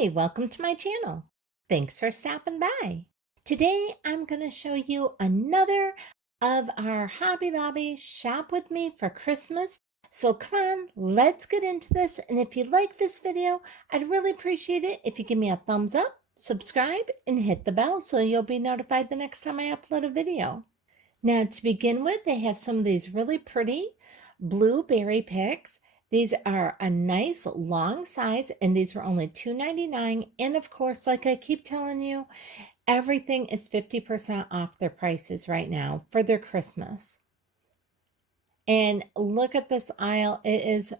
Hi, welcome to my channel. Thanks for stopping by. Today I'm going to show you another of our Hobby Lobby Shop With Me for Christmas. So come on, let's get into this. And if you like this video, I'd really appreciate it if you give me a thumbs up, subscribe, and hit the bell so you'll be notified the next time I upload a video. Now to begin with, they have some of these really pretty blueberry picks. These are a nice long size, and these were only $2.99. And of course, like I keep telling you, everything is 50% off their prices right now for their Christmas. And look at this aisle. It is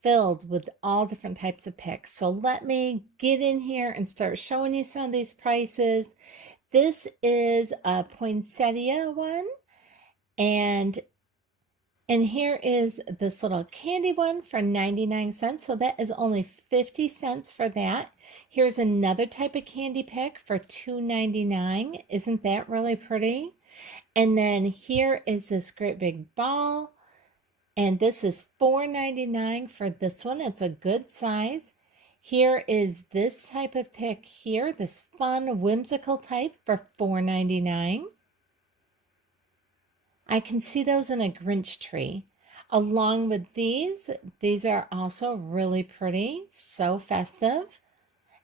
filled with all different types of picks. So let me get in here and start showing you some of these prices. This is a poinsettia one. And here is this little candy one for 99 cents. So that is only 50 cents for that. Here's another type of candy pick for $2.99. Isn't that really pretty? And then here is this great big ball. And this is $4.99 for this one. It's a good size. Here is this type of pick here, this fun whimsical type for $4.99. I can see those in a Grinch tree. Along with these are also really pretty, so festive.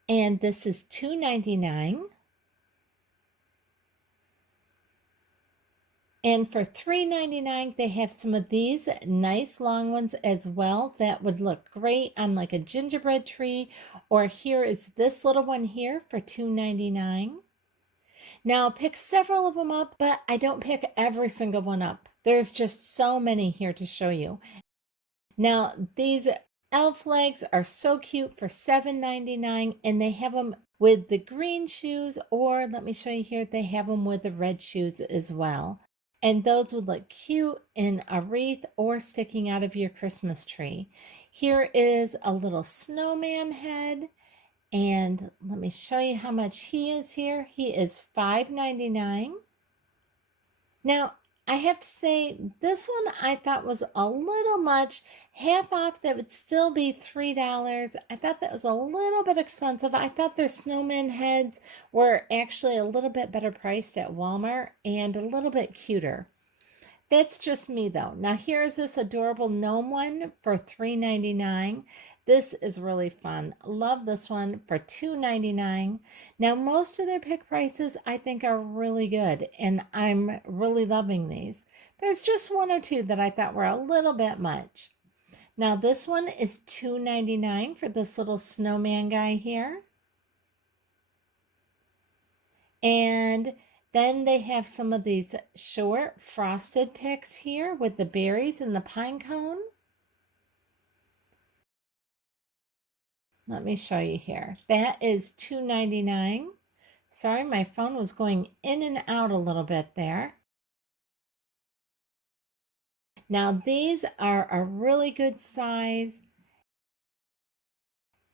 And this is $2.99. And for $3.99, they have some of these nice long ones as well that would look great on like a gingerbread tree. Or here is this little one here for $2.99. Now I'll pick several of them up, but I don't pick every single one up. There's just so many here to show you. Now these elf legs are so cute for $7.99, and they have them with the green shoes, or let me show you here, they have them with the red shoes as well. And those would look cute in a wreath or sticking out of your Christmas tree. Here is a little snowman head. And let me show you how much he is here. He is $5.99. Now, I have to say, this one I thought was a little much. Half off, that would still be $3. I thought that was a little bit expensive. I thought their snowman heads were actually a little bit better priced at Walmart and a little bit cuter. That's just me though. Now here's this adorable gnome one for $3.99. This is really fun. Love this one for $2.99. Now most of their pick prices I think are really good, and I'm really loving these. There's just one or two that I thought were a little bit much. Now this one is $2.99 for this little snowman guy here. And then they have some of these short frosted picks here with the berries and the pine cone. Let me show you here. That is $2.99. Sorry, my phone was going in and out a little bit there. Now these are a really good size,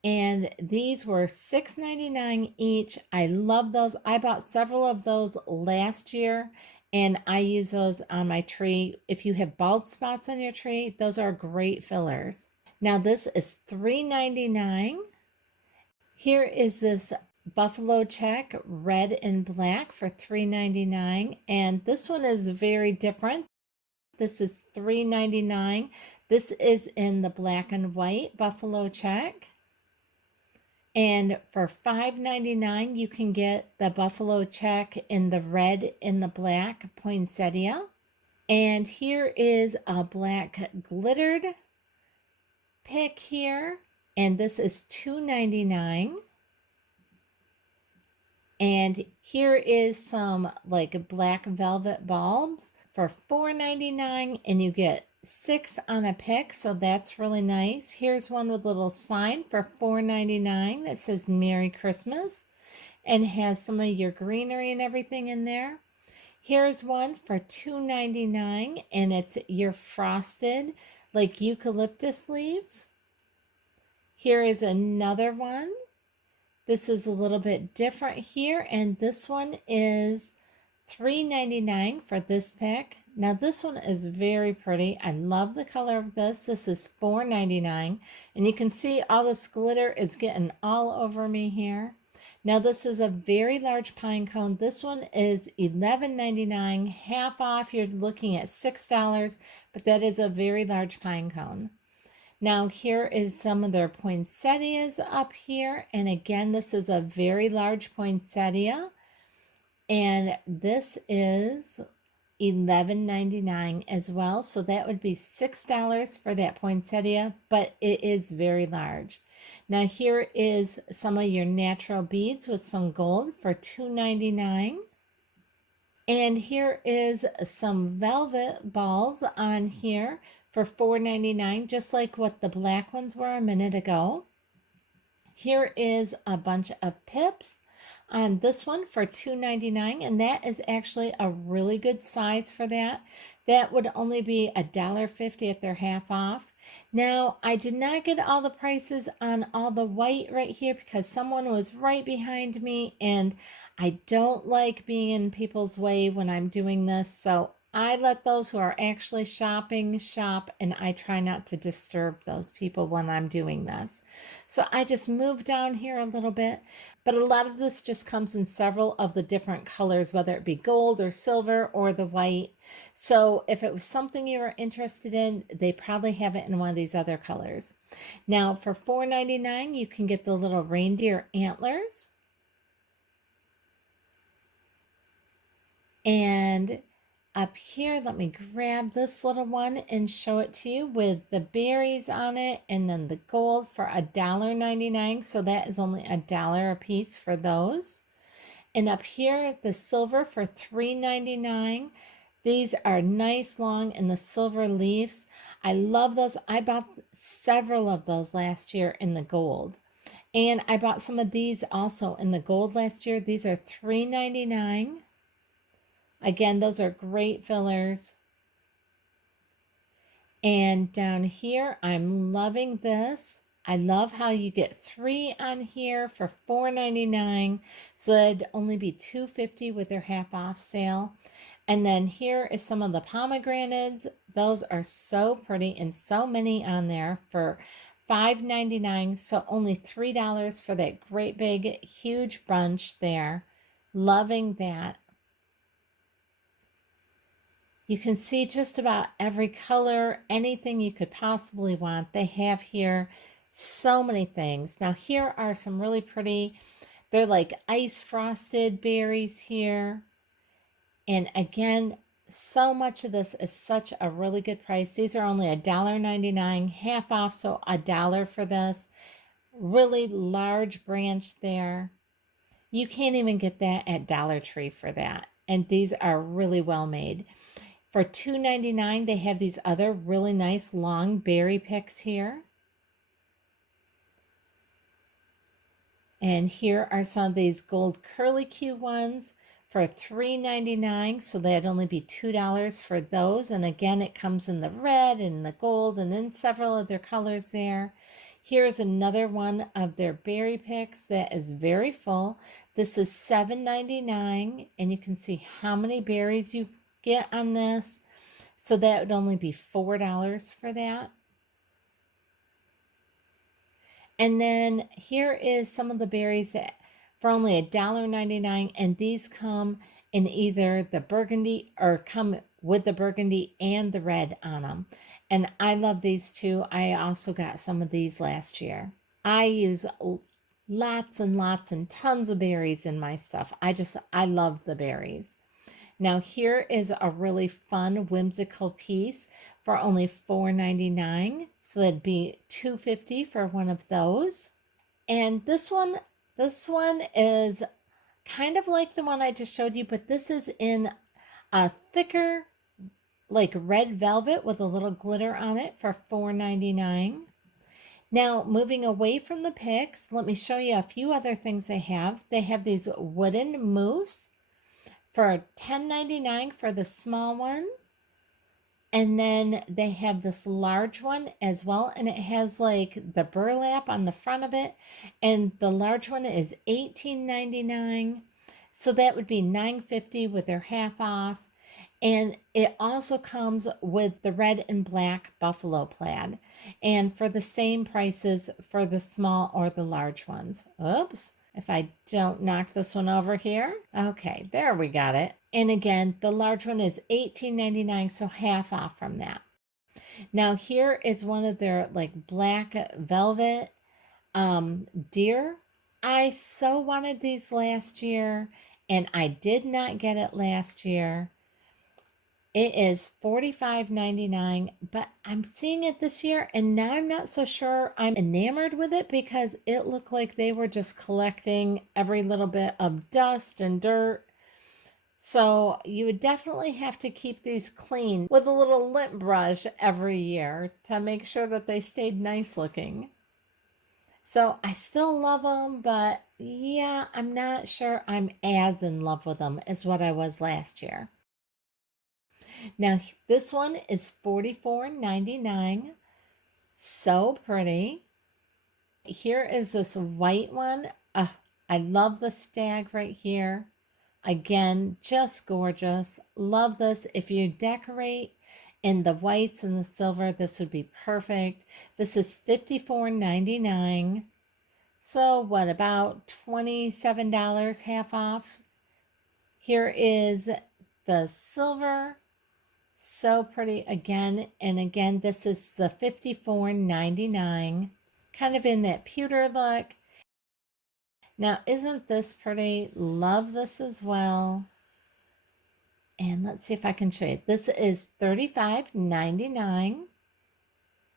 and these were $6.99 each. I love those. I bought several of those last year, and I use those on my tree. If you have bald spots on your tree, those are great fillers. Now this is $3.99. Here is this buffalo check, red and black for $3.99. And this one is very different. This is $3.99. This is in the black and white buffalo check. And for $5.99, you can get the buffalo check in the red and the black poinsettia. And here is a black glittered pick here. And this is $2.99. And here is some like black velvet bulbs for $4.99, and you get 6 on a pick, so that's really nice. Here's one with a little sign for $4.99 that says Merry Christmas and has some of your greenery and everything in there. Here's one for $2.99, and it's your frosted like eucalyptus leaves. Here is another one. This is a little bit different here, and this one is $3.99 for this pick. Now this one is very pretty. I love the color of this. This is $4.99, and you can see all this glitter is getting all over me here. Now this is a very large pine cone. This one is $11.99, half off. You're looking at $6, but that is a very large pine cone. Now here is some of their poinsettias up here. And again, this is a very large poinsettia. And this is $11.99 as well. So that would be $6 for that poinsettia, but it is very large. Now here is some of your natural beads with some gold for $2.99. And here is some velvet balls on here for $4.99, just like what the black ones were a minute ago. Here is a bunch of pips on this one for $2.99, and that is actually a really good size for that. That would only be $1.50 if they're half off. Now, I did not get all the prices on all the white right here because someone was right behind me, and I don't like being in people's way when I'm doing this, so I let those who are actually shopping shop, and I try not to disturb those people when I'm doing this. So I just moved down here a little bit, but a lot of this just comes in several of the different colors, whether it be gold or silver or the white. So if it was something you were interested in, they probably have it in one of these other colors. Now for $4.99, you can get the little reindeer antlers. And up here, let me grab this little one and show it to you with the berries on it and then the gold for $1.99. So that is only $1 a piece for those. And up here, the silver for $3.99. These are nice long in the silver leaves. I love those. I bought several of those last year in the gold. And I bought some of these also in the gold last year. These are $3.99. Again, those are great fillers. And down here, I'm loving this. I love how you get 3 on here for $4.99. So that'd only be $2.50 with their half off sale. And then here is some of the pomegranates. Those are so pretty and so many on there for $5.99. So only $3 for that great big huge bunch there. Loving that. You can see just about every color, anything you could possibly want. They have here so many things. Now here are some really pretty, they're like ice frosted berries here. And again, so much of this is such a really good price. These are only $1.99, half off, so $1 for this. Really large branch there. You can't even get that at Dollar Tree for that. And these are really well made. For $2.99, they have these other really nice long berry picks here. And here are some of these gold curlicue ones for $3.99. So that'd only be $2 for those. And again, it comes in the red and the gold and in several of their colors there. Here's another one of their berry picks that is very full. This is $7.99, and you can see how many berries you get on this. So that would only be $4 for that. And then here is some of the berries that for only $1.99, and these come in either the burgundy or come with the burgundy and the red on them. And I love these too. I also got some of these last year. I use lots and lots and tons of berries in my stuff. I love the berries. Now here is a really fun whimsical piece for only $4.99. So that'd be $2.50 for one of those. And this one is kind of like the one I just showed you, but this is in a thicker, like red velvet with a little glitter on it for $4.99. Now, moving away from the picks, let me show you a few other things they have. They have these wooden mousse for $10.99 for the small one. And then they have this large one as well, and it has like the burlap on the front of it. And the large one is $18.99. So that would be $9.50 with their half off. And it also comes with the red and black buffalo plaid. And for the same prices for the small or the large ones. Oops, if I don't knock this one over here. Okay, there we got it. And again, the large one is $18.99, so half off from that. Now here is one of their like black velvet deer. I so wanted these last year and I did not get it last year. It is $45.99, but I'm seeing it this year and now I'm not so sure I'm enamored with it because it looked like they were just collecting every little bit of dust and dirt. So you would definitely have to keep these clean with a little lint brush every year to make sure that they stayed nice looking. So I still love them, but yeah, I'm not sure I'm as in love with them as what I was last year. Now, this one is $44.99. So pretty. Here is this white one. I love the stag right here. Again, just gorgeous. Love this. If you decorate in the whites and the silver, this would be perfect. This is $54.99. So what, about $27 half off? Here is the silver. So pretty again. And again, this is the $54.99. Kind of in that pewter look. Now, isn't this pretty? Love this as well. And let's see if I can show you. This is $35.99.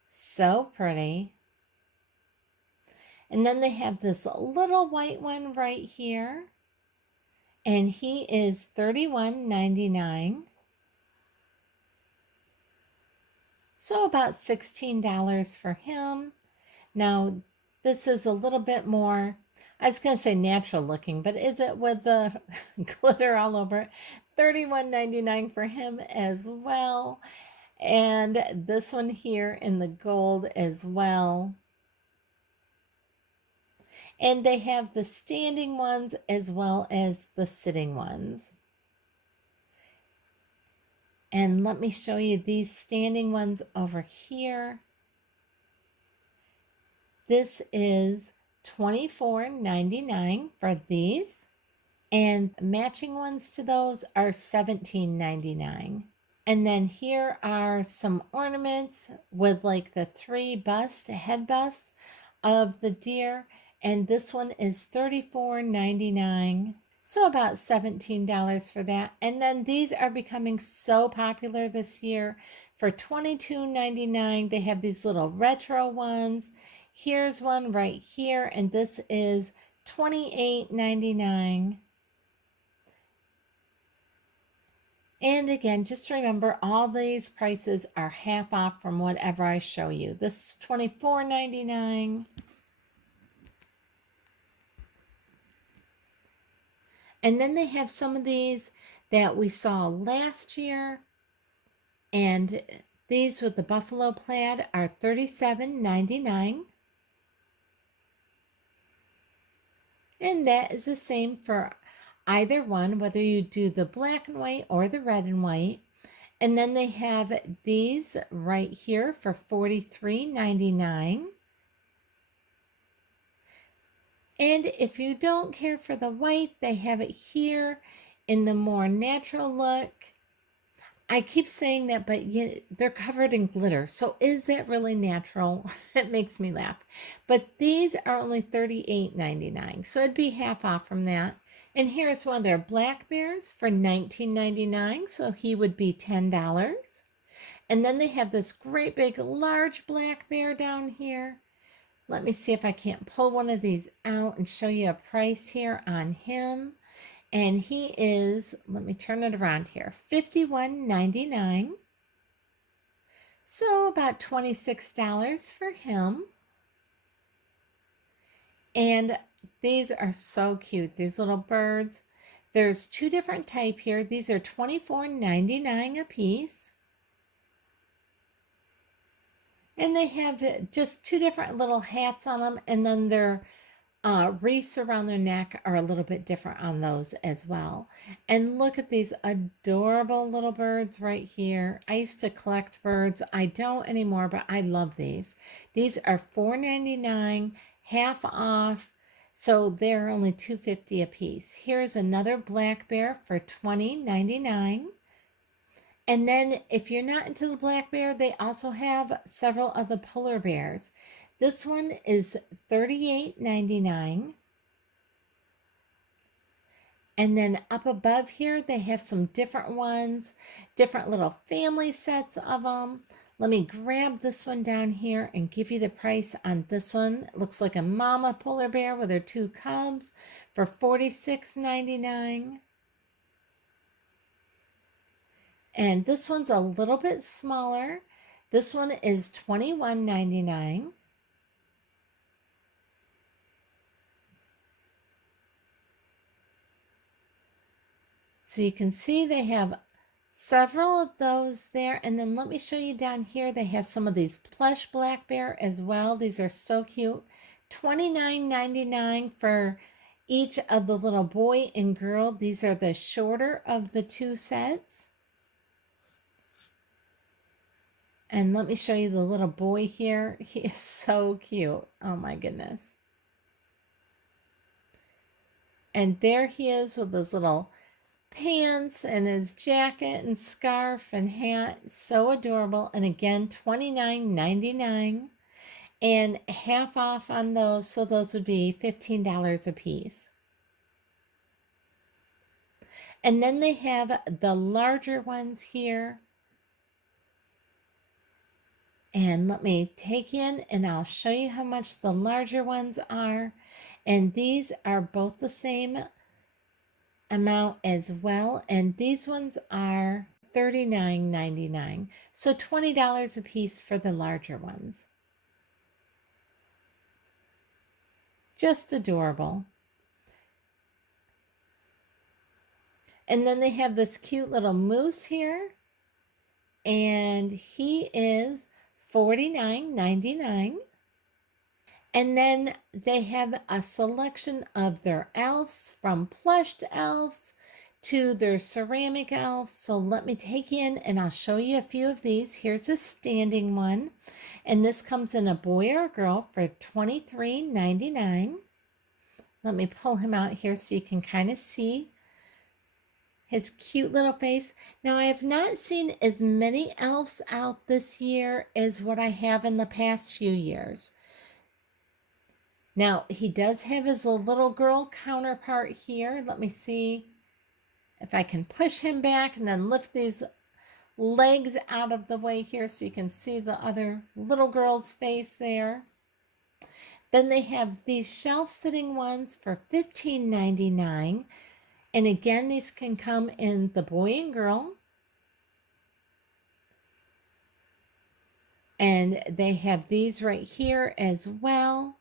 So pretty. And then they have this little white one right here. And he is $31.99. So about $16 for him. Now, this is a little bit more, I was going to say natural looking, but is it with the glitter all over it? $31.99 for him as well. And this one here in the gold as well. And they have the standing ones as well as the sitting ones. And let me show you these standing ones over here. This is $24.99 for these. And matching ones to those are $17.99. And then here are some ornaments with like the 3 head busts of the deer. And this one is $34.99. So about $17 for that. And then these are becoming so popular this year. For $22.99, they have these little retro ones. Here's one right here, and this is $28.99. And again, just remember all these prices are half off from whatever I show you. This is $24.99. And then they have some of these that we saw last year. And these with the buffalo plaid are $37.99. And that is the same for either one, whether you do the black and white or the red and white. And then they have these right here for $43.99. And if you don't care for the white, they have it here in the more natural look. I keep saying that, but yet they're covered in glitter. So is that really natural? It makes me laugh. But these are only $38.99. So it'd be half off from that. And here's one of their black bears for $19.99. So he would be $10. And then they have this great big large black bear down here. Let me see if I can't pull one of these out and show you a price here on him. And he is, let me turn it around here, $51.99. So about $26 for him. And these are so cute, these little birds. There's 2 different type here. These are $24.99 a piece. And they have just 2 different little hats on them. And then they're Wreaths around their neck are a little bit different on those as well. And look at these adorable little birds right here. I used to collect birds. I don't anymore, but I love these. These are $4.99, half off. So they're only $2.50 a piece. Here's another black bear for $20.99. And then if you're not into the black bear, they also have several of the polar bears. This one is $38.99. And then up above here, they have some different ones, different little family sets of them. Let me grab this one down here and give you the price on this one. It looks like a mama polar bear with her two cubs for $46.99. And this one's a little bit smaller. This one is $21.99. So you can see they have several of those there. And then let me show you down here. They have some of these plush black bear as well. These are so cute. $29.99 for each of the little boy and girl. These are the shorter of the two sets. And let me show you the little boy here. He is so cute. Oh my goodness. And there he is with his little pants and his jacket and scarf and hat. So adorable. And again, $29.99 and half off on those. So those would be $15 a piece. And then they have the larger ones here. And let me take in and I'll show you how much the larger ones are. And these are both the same amount as well. And these ones are $39.99. So $20 a piece for the larger ones. Just adorable. And then they have this cute little moose here. And he is $49.99. And then they have a selection of their elves, from plushed elves to their ceramic elves. So let me take in and I'll show you a few of these. Here's a standing one. And this comes in a boy or a girl for $23.99. Let me pull him out here so you can kind of see his cute little face. Now, I have not seen as many elves out this year as what I have in the past few years. Now, he does have his little girl counterpart here. Let me see if I can push him back and then lift these legs out of the way here so you can see the other little girl's face there. Then they have these shelf-sitting ones for $15.99. And again, these can come in the boy and girl. And they have these right here as well,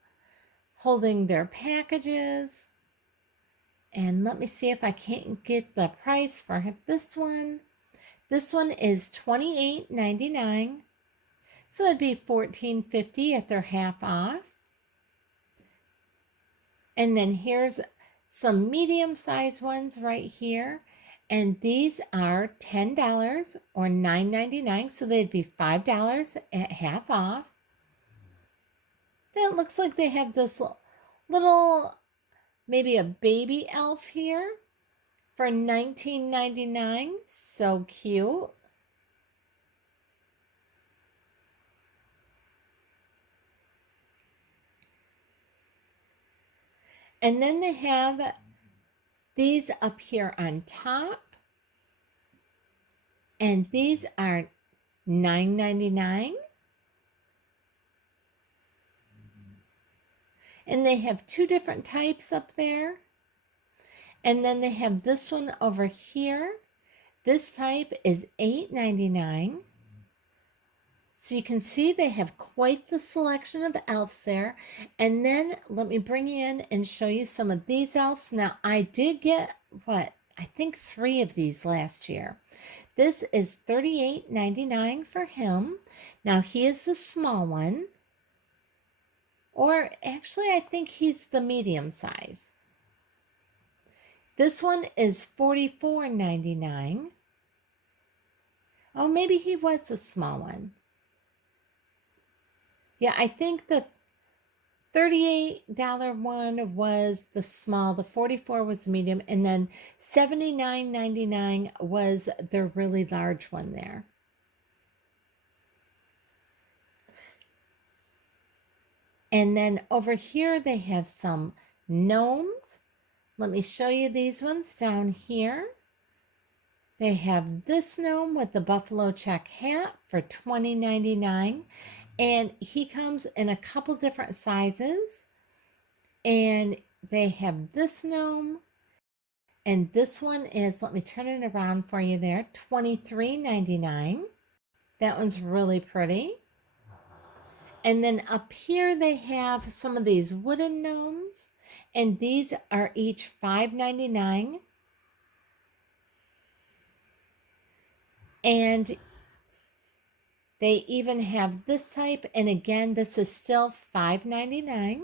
holding their packages. And let me see if I can't get the price for this one. This one is $28.99. So it'd be $14.50 at their half off. And then here's some medium-sized ones right here. And these are $10 or $9.99. So they'd be $5 at half off. Then it looks like they have this little, maybe a baby elf here for $19.99. So cute. And then they have these up here on top. And these are $9.99. And they have two different types up there. And then they have this one over here. This type is $8.99. So you can see they have quite the selection of elves there. And then let me bring you in and show you some of these elves. Now, I did get, I think 3 of these last year. This is $38.99 for him. Now, he is the small one. Or actually, I think he's the medium size. This one is $44.99. Oh, maybe he was a small one. Yeah, I think the $38 one was the small, the 44 was medium, and then $79.99 was the really large one there. And then over here they have some gnomes. Let me show you these ones down here. They have this gnome with the buffalo check hat for $20.99. And he comes in a couple different sizes. And they have this gnome. And this one is, let me turn it around for you there, $23.99. That one's really pretty. And then up here they have some of these wooden gnomes. And these are each $5.99. And they even have this type. And again, this is still $5.99.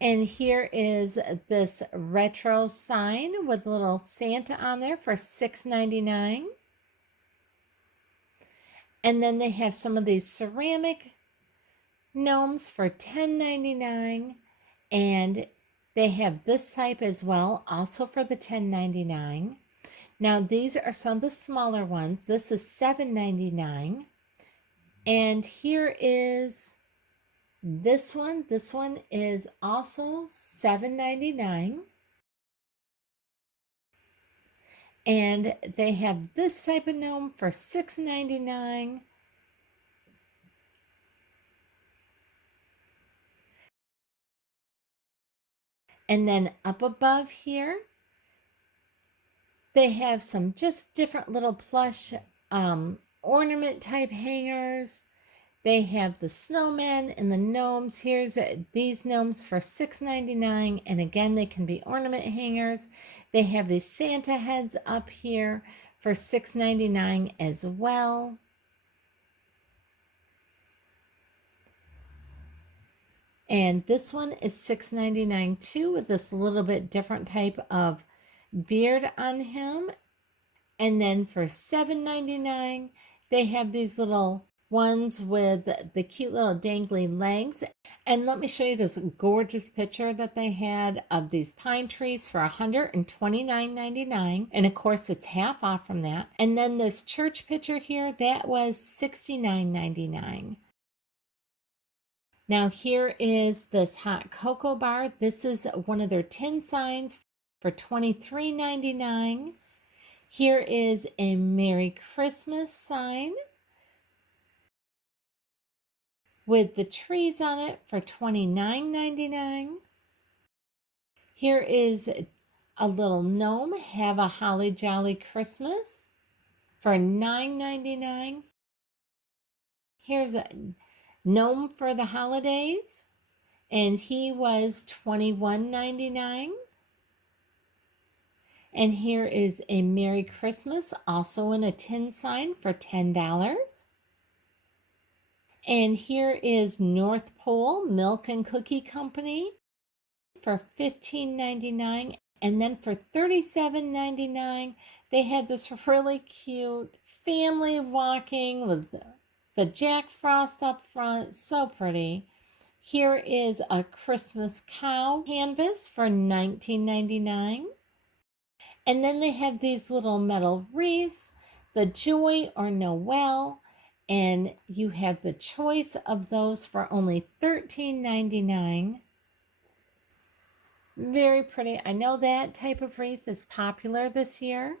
And here is this retro sign with a little Santa on there for $6.99. And then they have some of these ceramic gnomes for $10.99. And they have this type as well, also for the $10.99. Now, these are some of the smaller ones. This is $7.99. And here is this one. This one is also $7.99. And they have this type of gnome for $6.99. And then up above here, they have some just different little plush ornament type hangers. They have the snowmen and the gnomes. Here's these gnomes for $6.99. And again, they can be ornament hangers. They have these Santa heads up here for $6.99 as well. And this one is $6.99 too, with this little bit different type of beard on him. And then for $7.99, they have these little ones with the cute little dangly legs. And let me show you this gorgeous picture that they had of these pine trees for $129.99. And of course, it's half off from that. And then this church picture here, that was $69.99. Now here is this hot cocoa bar. This is one of their tin signs for $23.99. Here is a Merry Christmas sign with the trees on it for $29.99. Here is a little gnome, Have a Holly Jolly Christmas for $9.99. Here's a gnome for the holidays, and he was $21.99. And here is a Merry Christmas, also in a tin sign for $10. And here is North Pole Milk and Cookie Company for $15.99. And then for $37.99, they had this really cute family walking with the Jack Frost up front. So pretty. Here is a Christmas cow canvas for $19.99. And then they have these little metal wreaths, the Joy or Noel, and you have the choice of those for only $13.99. Very pretty. I know that type of wreath is popular this year.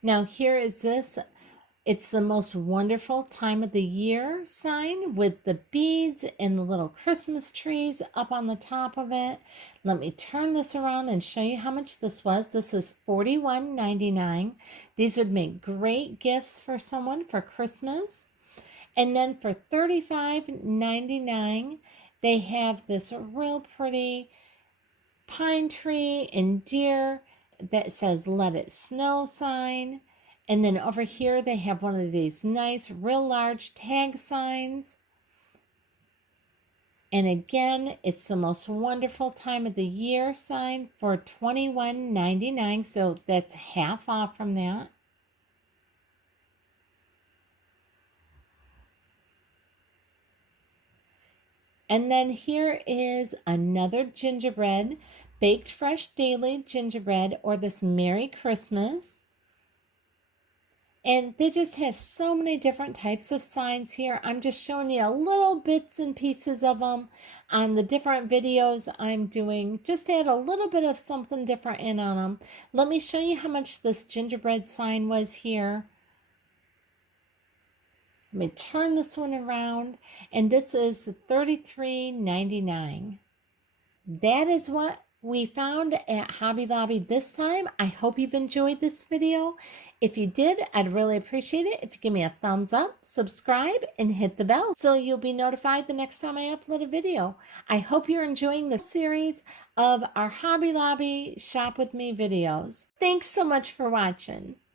Now here is this. It's the most wonderful time of the year sign with the beads and the little Christmas trees up on the top of it. Let me turn this around and show you how much this was. This is $41.99. These would make great gifts for someone for Christmas. And then for $35.99, they have this real pretty pine tree and deer that says Let It Snow sign. And then over here, they have one of these nice, real large tag signs. And again, it's the most wonderful time of the year sign for $21.99. So that's half off from that. And then here is another gingerbread, baked fresh daily gingerbread, or this Merry Christmas. And they just have so many different types of signs here. I'm just showing you a little bits and pieces of them on the different videos I'm doing. Just add a little bit of something different in on them. Let me show you how much this gingerbread sign was here. Let me turn this one around, and this is $33.99. That is what we found at Hobby Lobby this time. I hope you've enjoyed this video. If you did, I'd really appreciate it if you give me a thumbs up, subscribe, and hit the bell so you'll be notified the next time I upload a video. I hope you're enjoying the series of our Hobby Lobby Shop With Me videos. Thanks so much for watching.